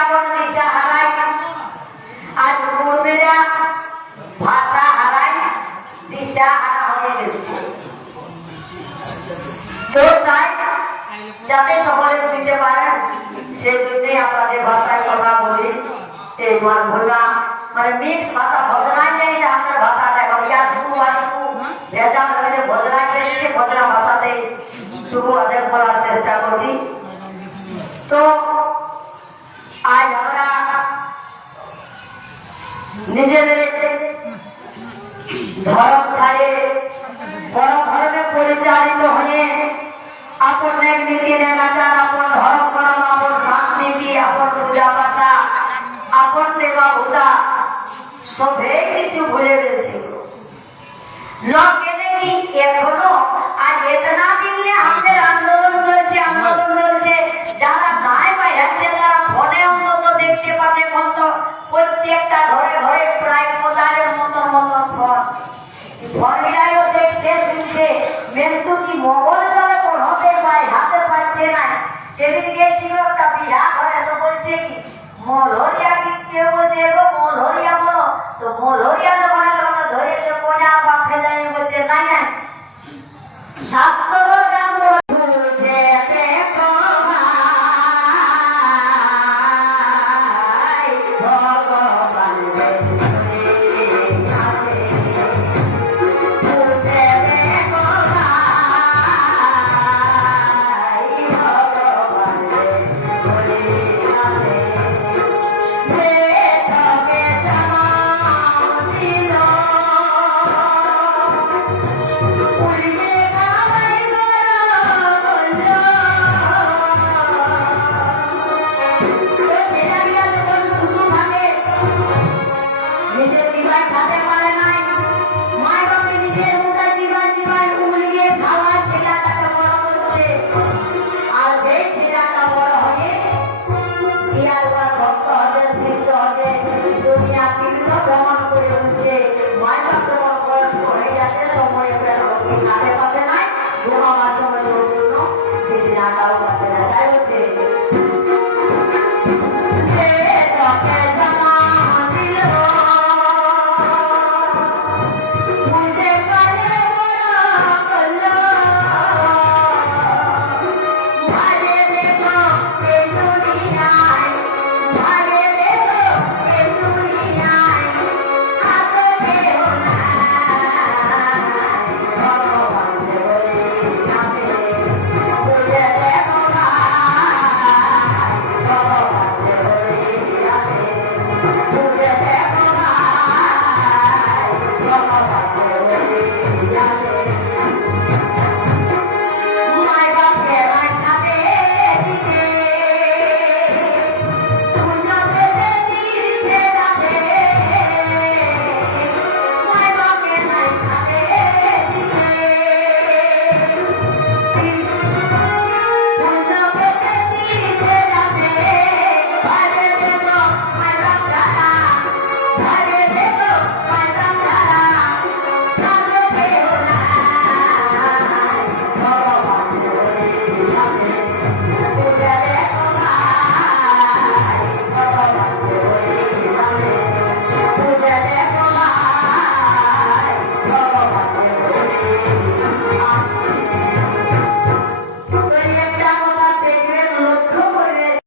আপন দিশা হারায় আজ পূর্বেরা ভাষা হারায় দিশা হারা হয়ে গেছে। তো তাই যাতে সকলে বুঝতে পারেন সেই জন্যই আপনাদের ভাষায় কথা বলি এই ভোলা মানে মিক্স ভাষা ভজনায় নেই, যে আমাদের ভাষাটা এখন ইয়া টুকু ভাষাতে চেষ্টা করছি। তো ধর্ম ছাড়ে বড় ধর্মে পরিচালিত হয়ে আপন নীতি নেগাচার আপন ধর্ম, কর্ম, আপন সংস্কৃতি, আপন পূজা পাতা আপন দেবা ভূতা সবে কিছু ভুলে গেছে। লোক এনে কি এখনও আর এতনা